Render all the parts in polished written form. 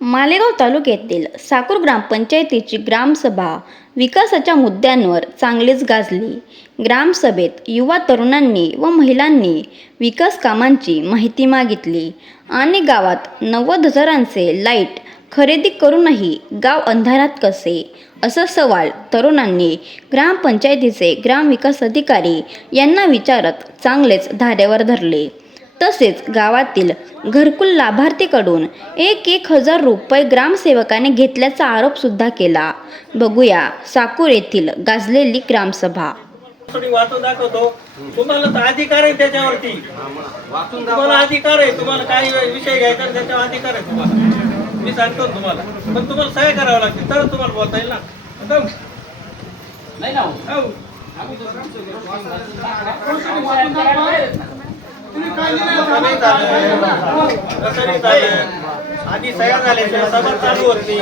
मालेगाव तालुक्यातील साकूर ग्रामपंचायतीची ग्रामसभा विकासाच्या मुद्द्यांवर चांगलीच गाजली। ग्रामसभेत युवा तरुणांनी व महिलांनी विकास कामांची माहिती मागितली आणि गावात 90,000चे लाईट खरेदी करूनही गाव अंधारात कसे, असा सवाल तरुणांनी ग्रामपंचायतीचे ग्रामविकास अधिकारी यांना विचारत चांगलेच धारेवर धरले। तसेच गावातील घरकुल लाभार्थीकडून 1,000 रुपये ग्रामसेवकाने घेतल्याचा आरोप सुद्धा केला। बघूया साकूर येथील गाजलेली ग्रामसभा। वाचून दाखवतो, तुम्हाला तर अधिकार आहे त्याच्यावरती, तुम्हाला अधिकार आहे, तुम्हाला काही विषय घ्यायचा त्याच्यावर अधिकार आहे तुम्हाला, मी सांगतो तुम्हाला, पण तुम्हाला सह्या करावं लागते तर तुम्हाला बोलता येईल ना। नाही ना आधी सह्या झाल्या, सभा चालू होती,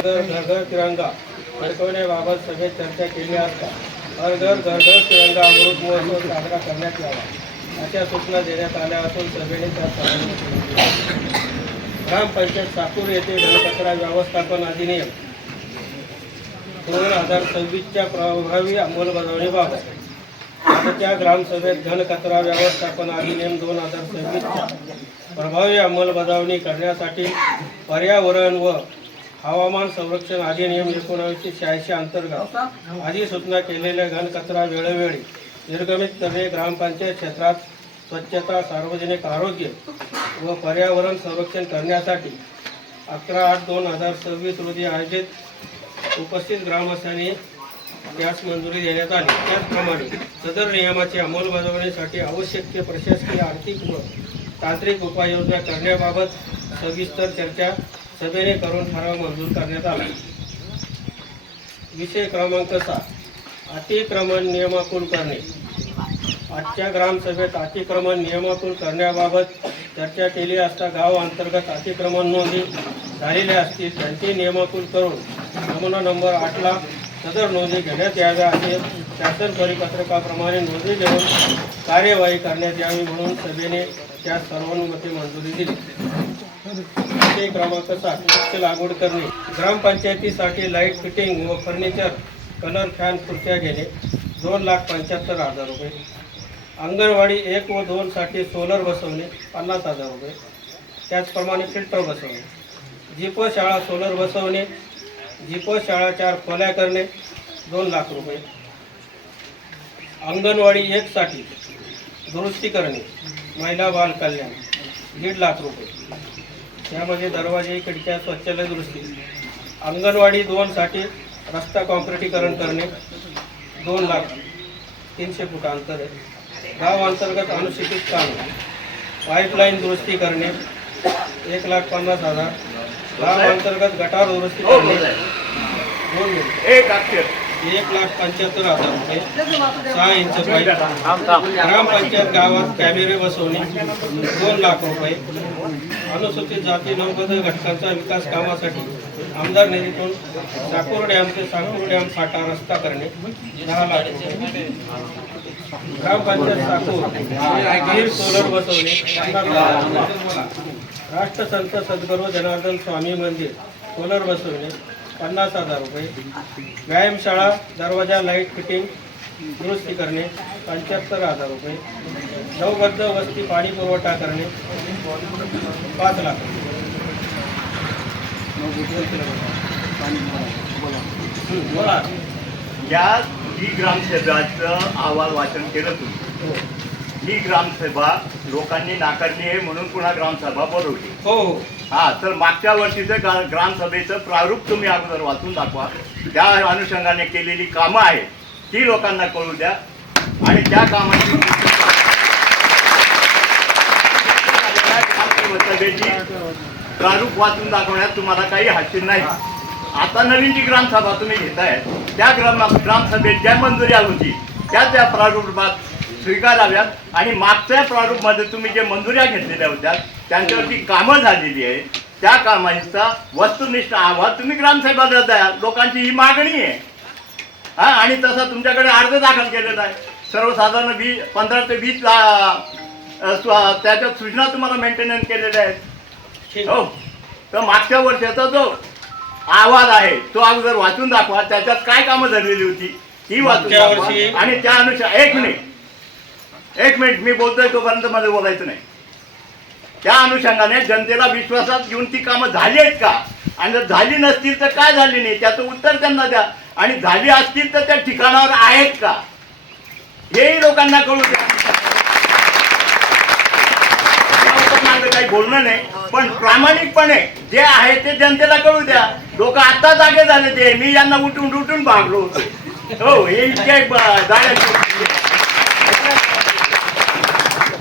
घर घर तिरंगा फडकवण्याबाबत सभेत चर्चा केली असता हर घर तिरंगा अमृत महोत्सव साजरा करण्यात यावा अशा सूचना देण्यात आल्या असून सभेने त्या ग्रामपंचायत साकूर येथे घनकचरा व्यवस्थापन अधिनियम 2026च्या प्रभावी अंमलबजावणीबाबत आजच्या ग्रामसभेत घनकचरा व्यवस्थापन अधिनियम 2026च्या प्रभावी अंमलबजावणी करण्यासाठी पर्यावरण व हवामान संरक्षण अधिनियम 1986 अंतर्गत आधी सूचना केलेल्या घनकचरा वेळोवेळी निर्गमित करणे, ग्रामपंचायत क्षेत्रात स्वच्छता, सार्वजनिक आरोग्य व पर्यावरण संरक्षण करण्यासाठी 11/8/2026 रोजी आयोजित उपस्थित ग्रामस्थांनी त्यास मंजुरी देण्यात आली। त्याचप्रमाणे सदर नियमाची अंमलबजावणीसाठी आवश्यक प्रशासकीय, आर्थिक व तांत्रिक उपाययोजना करण्याबाबत सविस्तर चर्चा सभेने करून ठराव मंजूर करण्यात आला। विषय क्रमांक 6, अतिक्रमण नियमाकुल करणे। आजच्या ग्रामसभेत अतिक्रमण नियमाकुल करण्याबाबत चर्चा केली असता गाव अंतर्गत अतिक्रमण नोंदी झालेल्या असतील त्यांची नियमाकुल करून नमुना नंबर 8ला सदर नोंदी घेण्यात याव्या असे शासन परिपत्रकाप्रमाणे नोंदी घेऊन कार्यवाही करण्यात यावी म्हणून सभेने त्या सर्वानुमते मंजुरी दिली। विषय क्रमांक 7, वृक्ष लागवड करणे। ग्रामपंचायतीसाठी लाईट फिटिंग व फर्निचर, कलर, फॅन, खुर्च्या घेणे 2,75,000 रुपये। अंगणवाडी 1 व 2 साठी सोलर बसवणे 50,000 रुपये। त्याचप्रमाणे फिल्टर बसवणे। जीप शाळा सोलर बसवणे, जीप शाळा 4 खोल्या करणे 2 लाख रुपये। अंगणवाडी 1 साठी दुरुस्ती करणे, महिला बाल कल्याण 1.5 लाख रुपये। त्यामध्ये दरवाजे, खिडक्या, शौचालय दुरुस्ती। अंगणवाडी 2 साठी रस्ता कॉन्क्रिटीकरण करणे 2 लाख 300 फूट अंतर आहे। गाव अंतर्गत अनुसूचित काम, पाईपलाईन दुरुस्ती करणे 1,50,000। गाव अंतर्गत गटार दुरुस्ती करणे 1,75,000 रुपये, 6 इंच पाईप। ग्रामपंचायत गावात कॅमेरे बसवणे 2 लाख रुपये। अनुसूचित जाती 90 घटकांचा विकास कामासाठी आमदार निधीतून साकूर डॅम ते साकूर डॅम फाटा रस्ता करणे 10 लाख रुपये। ग्रामपंचायत साकूर वीर सोलर बसवणे 50 लाख। राष्ट्रसंत सद्गुरू जनार्दन स्वामी मंदिर सोलर बसवणे 50,000 रुपये। व्यायामशाळा दरवाजा लाईट फिटिंग दुरुस्ती करणे 75,000 रुपये। नवबद्ध वस्ती पाणी पुरवठा करणे 5 लाख। या ही ग्रामसभेचं अहवाल वाचन केलं तुम्ही। ही ग्रामसभा लोकांनी नाकारली आहे म्हणून पुन्हा ग्रामसभा बोलवली। हो हा, तर मागच्या वर्षीचं ग्रामसभेचं प्रारूप तुम्ही अगोदर वाचून दाखवा। त्या अनुषंगाने केलेली कामं आहेत ती लोकांना कळू द्या आणि त्या कामाची ग्रामसभेची प्रारूप वाचून दाखवण्यात तुम्हाला काही हरकत नाही। आता नवीन जी ग्रामसभा तुम्ही घेताय त्या ग्रामसभेत ज्या मंजुरी होती त्या प्रारूपात स्वीकाराव्यात आणि मागच्या प्रारूपमध्ये तुम्ही जे मंजुऱ्या घेतलेल्या होत्या त्यांच्यावरती कामं झालेली आहे त्या कामांचा वस्तुनिष्ठ अहवाल तुम्ही ग्रामसभेला द्या। लोकांची ही मागणी आहे। आणि तसा तुमच्याकडे अर्ज दाखल केलेला आहे। सर्वसाधारण 15 ते 20 त्याच्यात सूचना तुम्हाला मेंटेनन्स केलेल्या आहेत. ठीक हो, तर मागच्या वर्षाचा जो अहवाल आहे तो अगोदर वाचून दाखवा. त्याच्यात काय कामं झालेली होती ही वाचून मागच्या दाखवा. वर्षी- आणि त्या अनुसार एक मिनिट मी बोलतोय तोपर्यंत मध्ये बोलायचं नाही. त्या अनुषंगाने जनतेला विश्वासात घेऊन ती कामं झाली आहेत का, आणि जर झाली नसतील तर काय झाली नाही त्याचं उत्तर त्यांना द्या. आणि झाली असतील तर त्या ठिकाणावर आहेत का हेही लोकांना कळू द्या. त्यावर काही बोलणं नाही, पण प्रामाणिकपणे जे आहे ते जनतेला कळू द्या. लोक आता जागे झाले ते मी यांना उठून भागलो होतो. हो, हे इतके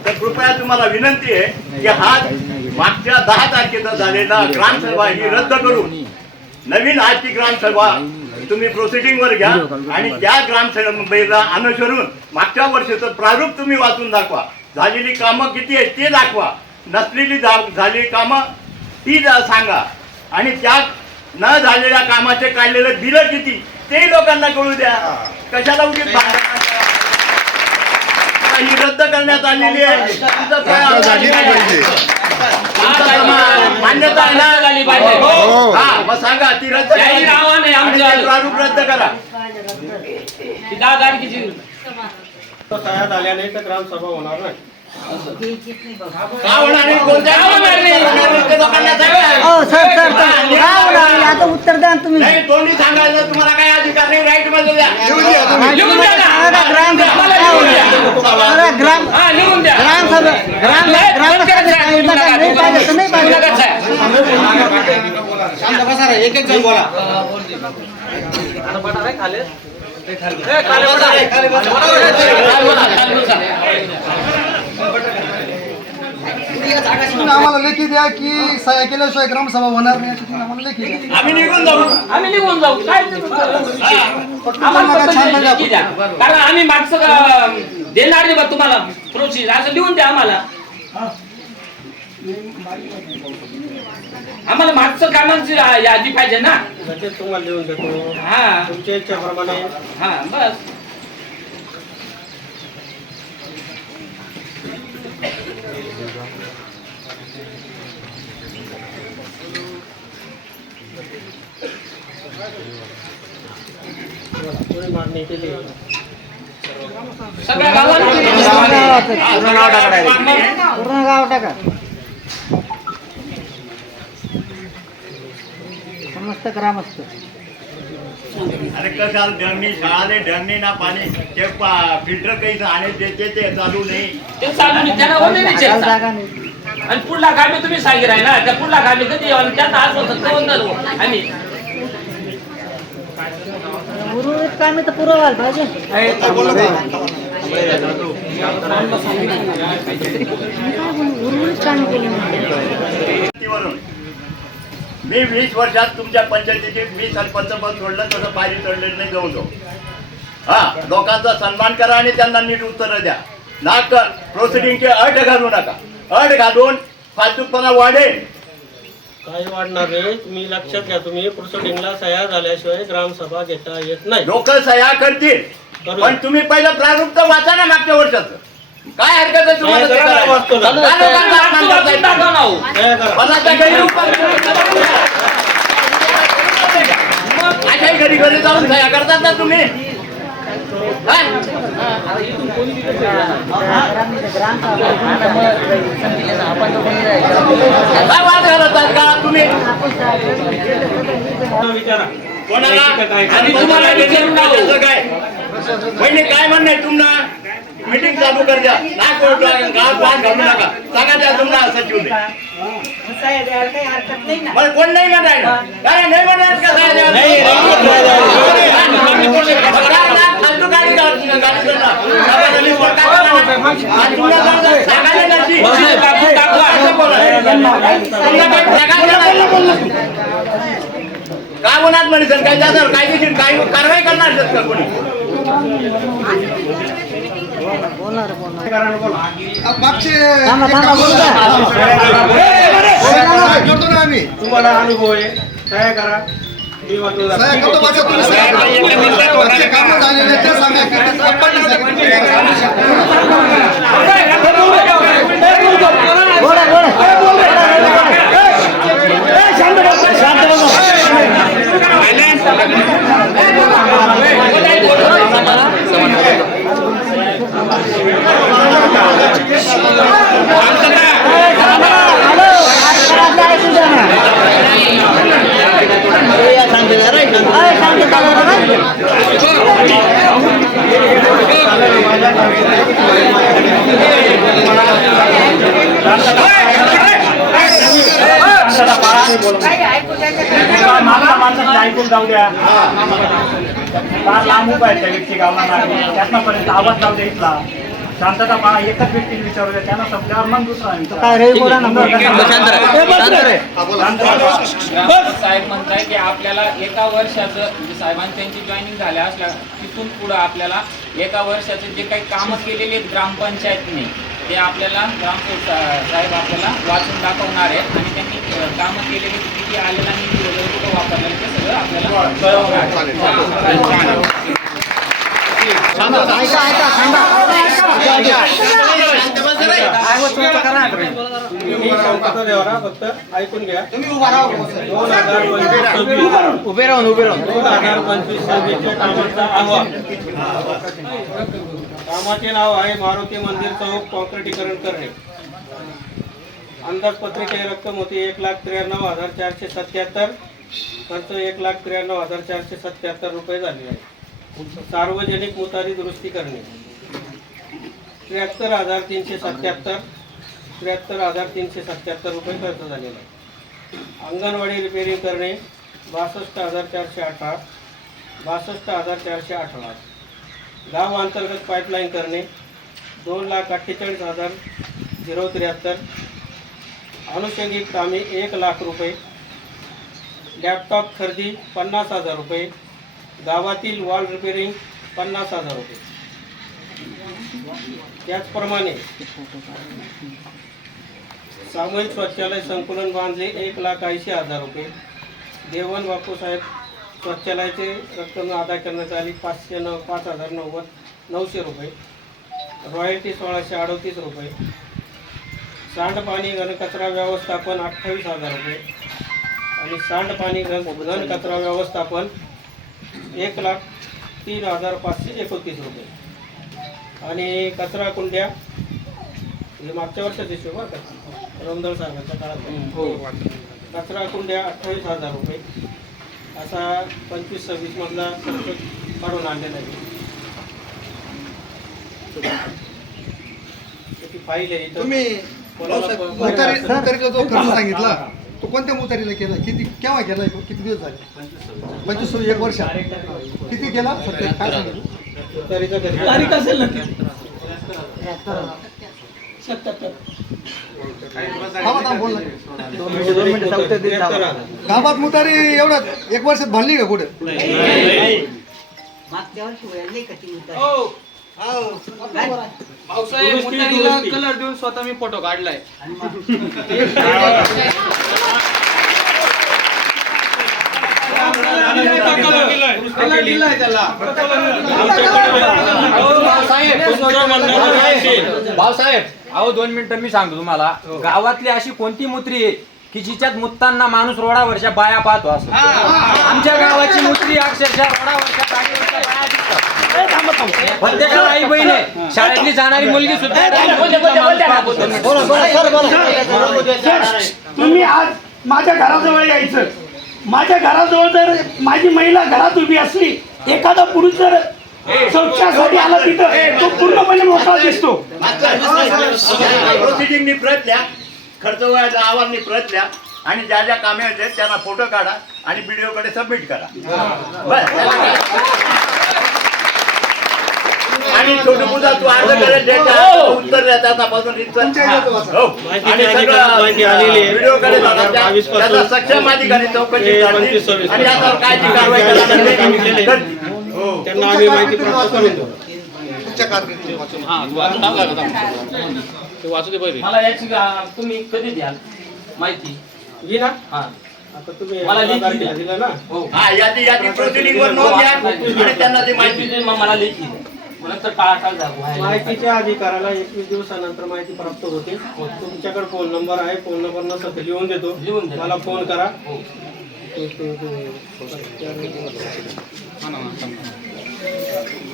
तर कृपया तुम्हाला विनंती आहे की हा मागच्या 10 तारखेचा झालेला ग्रामसभा ही रद्द करून नवीन आजची ग्रामसभा तुम्ही प्रोसिडिंगवर घ्या. आणि त्या ग्रामसभेला अनुसरून मागच्या वर्षाचं प्रारूप तुम्ही वाचून दाखवा. झालेली कामं किती आहेत ते दाखवा. नसलेली झालेली कामं ती सांगा. आणि त्या न झालेल्या कामाचे काढलेले बिलं किती ते लोकांना कळू द्या. कशाला उगीच ही रद्द करण्यात आलेली आहे. मान्यता आहे ना? हा, मग सांगा ती रद्द प्रारूप रद्द करा. सह्या झाल्या नाही तर ग्रामसभा होणार नाही. का होणार नाही? कोणत्या ते लोकांना सांगा. आता उत्तर द्या ना तुम्ही. नाही, तोंडी सांगायचं तुम्हाला काही अधिकार नाही. राईट मध्ये द्या. एक एक जण बोला. तुम्ही आम्हाला लेखी द्या की सह्या केल्याशिवाय ग्रामसभा होणार नाही याची तुम्ही आम्हाला लेखी द्या. आम्ही निघून जाऊ. काय आम्हाला फक्त लेखी द्या. कारण आम्ही मागचं देणार नाही बा तुम्हाला प्रोसेस असं लिहून द्या आम्हाला. आम्हाला मागचं कामांची यादी पाहिजे ना. लगेच तुम्हाला लिहून देतो. हा तुमच्या इच्छेप्रमाणे. हा बस. कोणी मागणी केली सगळ्या गावाला पूर्ण गाव टाका. समस्त ग्रामस्थ. अरे कशाला डरणी शाळाले डरणी ना पाणी ते फिल्टर काही आणि ते चालू नाही. ते चालू नाही त्यांना होते विचार. जागा नाही. आणि पुढला कामे तुम्ही सांगितलं ना त्या पुढला कामे कधी आणि त्यात आज होतं तर आम्ही उर्वरित कामे तर पुरवायला पाहिजे. उर्वरित कामे केली. मी 20 वर्षात तुमच्या पंचायतीचे मी सरपंच पद सोडलं तसं पायरी चढलेलं नाही जाऊन हा. लोकांचा सन्मान करा आणि त्यांना नीट उत्तरं द्या. ना प्रोसिडिंगचे अट घालू नका. अट घालून फालतूपणा वाढेल. काही वाढणार नाही. तुम्ही लक्षात घ्या. तुम्ही प्रोसिडिंगला सह्या झाल्याशिवाय ग्रामसभा घेता येत नाही. लोक सह्या करतील पण तुम्ही पहिलं प्रारूप तर वाचा ना मागच्या वर्षाचं. काय हरकत आहे तुम्हाला ते करायला? वाचतो ना. का लोकांचा अपमान करताय? सह्या करा. मला त्या घरी घरी जाऊन सह्या करतात ना तुम्ही. काय वाद घालतात का तुम्ही? विचारा कोणाला? आणि तुम्हाला विचारून राहू. काय म्हणजे काय म्हणणं आहे तुम्हाला? मीटिंग चालू कर द्या. नाही गावात वाद घालू नका. सांगा त्या तुम्हाला सचिव कोण नाही म्हणाय काय नाही म्हणणार का फालतू गाडी काय होणार म्हणे सर काय जाणार कायदेशीर काय कारवाई करणार सर का कोणी? मागचे जोडतो ना आम्ही. तुम्हाला अनुभव आहे. सह्या करा. मी वाचून सह्या दाखवतो. करतो वाचा तुम्ही सह्या करा. वरचे कामं झालेले ते सांगा की ते आपण ऐकून जाऊ द्या. फार लांब उभा आहे त्या व्यक्ती गावाला लागली त्यातनापर्यंत आवाज जाऊ द्या इथला. शांतता पहा. एकच व्यक्तीला विचारू द्या त्यांना संपल्यावर मग दुसरा काय रे बोला ना साहेब म्हणताय की आपल्याला एका वर्षाचं म्हणजे साहेबांची जॉईनिंग झाल्या असल्या तिथून पुढं आपल्याला एका वर्षाचे जे काही कामं केलेली आहेत ग्रामपंचायतीने ते आपल्याला ग्रामसेवक साहेब आपल्याला वाचून दाखवणार आहेत आणि त्यांनी कामं केलेली किती आलेला निधी वगैरे कुठं वापरलेलं ते सगळं आपल्याला कळवणार आहे. मी शांतता देवारा फक्त ऐकून घ्या. तुम्ही उभा राहा. 2025 उभे राहून 2025-26 कामाचा अहवाल. कामाचे नाव आहे मारुती मंदिर चौक कॉन्क्रिटीकरण करणे. अंदाजपत्रिकेची रक्कम होती 1,93,477. खर्च 1,93,477 रुपये झाले आहे. सार्वजनिक मुतारी दुरुस्ती करणे 73,377 73,377 रुपये खर्च झालेला आहे. अंगणवाडी रिपेरिंग करणे 62,418 62,418. गाव अंतर्गत पाईपलाईन करणे 2,48,073. अनुषंगिक कामे 1,00,000 रुपये. लॅपटॉप खरेदी 50,000 रुपये. गावातील वॉल रिपेरिंग 50,000 रुपये. त्याचप्रमाणे सामूहिक शौचालय संकुलन बांधले 1,80,000 रुपये. देवन बापूसाहेब शौचालयाचे रक्कम अदा करण्यात आली 5,090 रुपये. रॉयल्टी 1,638 रुपये. सांडपाणी घनकचरा व्यवस्थापन 28,000 रुपये आणि सांडपाणी घनकचरा व्यवस्थापन 1,03,531 रुपये. आणि कचरा कुंड्या हे मागच्या वर्षाचे हिशोब बरं का रमदार साहेबांच्या काळात कचरा कुंड्या 28,000 रुपये असा 25-26 मधला खर्च काढून आणलेला आहे. त्याची फाईल आहे इथं. तुम्ही मुतारीला जो खर्च सांगितला तो कोणत्या मुतारीला केला किती केव्हा केला किती दिवस झाले 25 एक वर्ष किती केला सध्या काय सांगितलं मुतारीचा खर्च तारीख असेल ना ती बोल गावात मुतारी एवढं एक वर्षात भरली का कुठे पावसाळ्यात मुतारीला कलर देऊन स्वतः मी फोटो काढलाय. कलर दिलाय त्याला. भाऊसाहेब अहो 2 मिनिटं मी सांगतो तुम्हाला. गावातली अशी कोणती मुत्री आहे की जिच्यात मुत्तांना माणूस रोडावरच्या बाया पाहतो असं. आमच्या गावाची मुत्री अक्षरशः रोडावरच्या जागेवरच्या बाया दिसतात. प्रत्येकाला आई बहीण आहे. शाळेतली जाणारी मुलगी सुद्धा तुम्ही आज माझ्या घराजवळ यायचं. माझ्या घराजवळ जर माझी महिला घरात उभी असली एखादा पुरुष जर शौचासाठी आला तिथं तो पूर्णपणे मोकळा दिसतो. प्रोसिडिंगनी प्रत द्या. खर्च वयाचा अहवालनी प्रत द्या आणि ज्या ज्या कामे आहेत त्यांना फोटो काढा आणि व्हिडिओ कडे सबमिट करा. बस. आणि छोटू मुद्दा तू अर्ज करेल उत्तर देता तपासून आणि व्हिडिओ कडे त्याचा सक्षम अधिकारी चौकशी करतील आणि याच्यावर काय ती कारवाई करायची त्यांना आम्ही माहिती प्राप्त करून देऊ. मला याची तुम्ही कधी द्याल माहिती घे ना हा आता तुम्ही मला लेखी तारखेला दिलं ना हा यादी प्रोसिडिंगवर नोंद घ्या आणि त्यांना ते माहिती मला लेखी नंतर टाळाटाळ झाली. माहितीच्या अधिकाराला 21 दिवसानंतर माहिती प्राप्त होते. तुमच्याकडे फोन नंबर आहे, फोन नंबर नसेल तर लिहून देतो, मला फोन करा.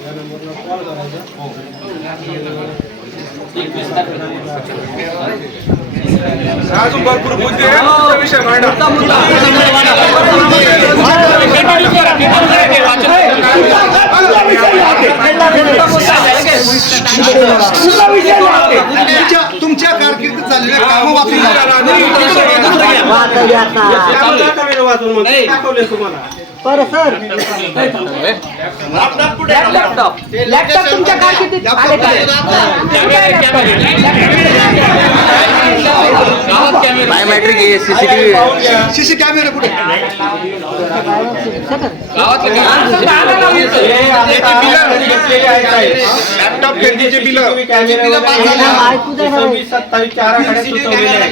या नंबरला कॉल करायचा. अजून भरपूर मुद्दे आहेत. विषय मांडा. तुमच्या कारकिर्दीत झालेल्या कामं वाचून वाचून मग दाखवले तुम्हाला. बरं सर लॅपटॉप कुठे आहे? लॅपटॉप तुमच्या कारकिर्दीत आले का? सीसी कॅमेरा कुठे लॅपटॉप खरेदीचे बिल ऐकू द्या ना. 26-27 आराखड्यात सुचवलेले आहे.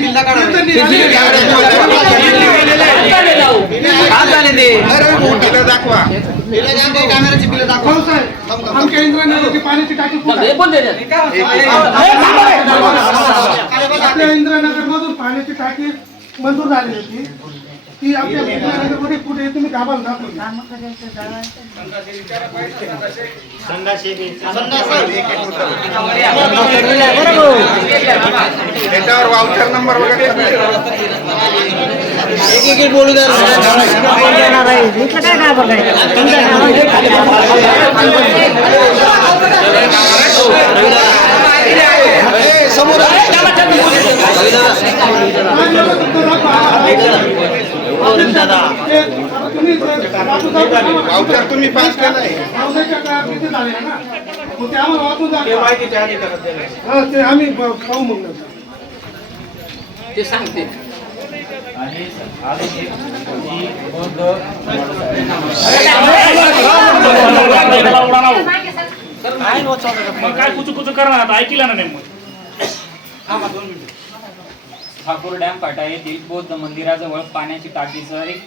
दाखवा. आमच्या इंद्रायणीची पाण्याची टाकी आपल्या इंद्रायनगर मधून पाण्याची टाकी मंजूर झाली होती. ती आपल्या इंद्रायनगरमध्ये कुठे तुम्ही गावाला दाखवली. त्याच्यावर वाउचर नंबर वगैरे बोलू द्या देणार आहे. इथलं काय काय बघायचं तुमच्या वाउचर तुम्ही पास केलाय. पावसाच्या काळात किती झाले ना, मग ते आम्हाला वाचून ते दाखवा. माहितीच्या अधिकारात देणार. हा, ते आम्ही पाहू मग नंतर. आणि अजून एक की बौद्ध ठाकूर डॅम फाटा येथील बौद्ध मंदिराजवळ पाण्याची टाकीचं एक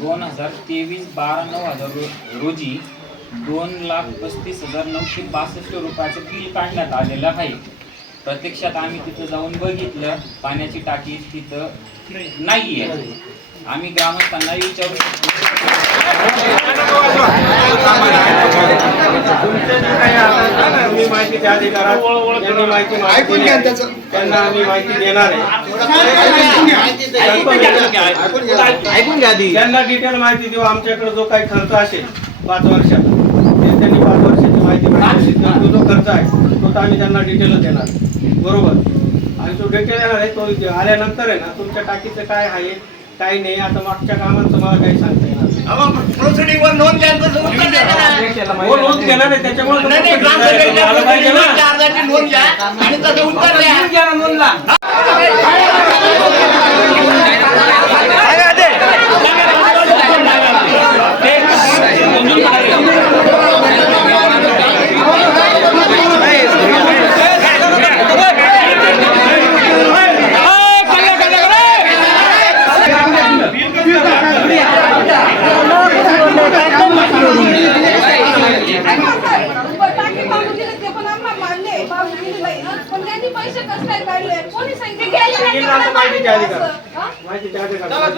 2023-12-9 रोजी 2,35,962 रुपयाचं बिल काढण्यात आलेलं आहे. प्रत्यक्षात आम्ही तिथं जाऊन बघितलं, पाण्याची टाकी तिथं नाहीये. आम्ही ग्रामस्थांना विचारू शकतो. तुम्ही माहितीच्या अधिकारात ज्यांनी माहिती ऐकून घ्या त्याचं. त्यांना आम्ही माहिती देणार आहे. ऐकून घ्या आधी. त्यांना डिटेल माहिती देऊ. आमच्याकडे जो काही खर्च असेल 5 वर्षात, ते त्यांनी 5 वर्षाची माहिती मागितली. तो जो खर्च आहे तो तर आम्ही त्यांना डिटेलच देणार, बरोबर. आणि जो डिटेल येणार आहे तो आल्यानंतर आहे ना, तुमच्या टाकीचं काय आहे काही नाही. आता मागच्या कामांचं मला काही सांगता येणार नाही. प्रोसिडिंगवर नोंद घ्या. उत्तर द्या त्यांना. हो, नोंद घेणार आहे त्याच्यामुळे नाही, नाही, ग्रामसभेच्या प्रोसिडिंगवर अर्जाची नोंद घ्या आणि तसं उत्तर द्या.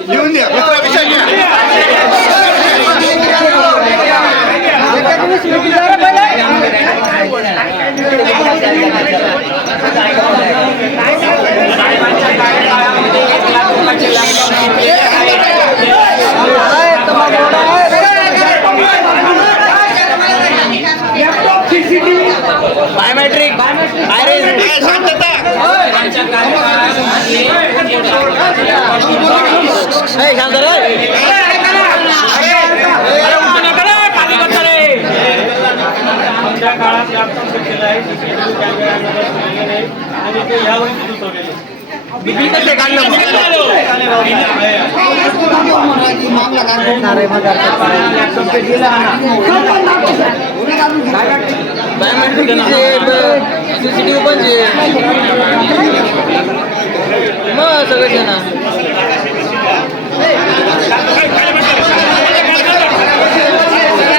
लिहून द्या. दुसरा विषय घ्या. बायोमेट्रिक शांतता. आमच्या काळात लॅपटॉप केलं आहे, CCTV कॅमेरा सुचवलेले नाही आणि ते यावर्षी सुचवलेले. सीसीटीव्ही पण मग सगळं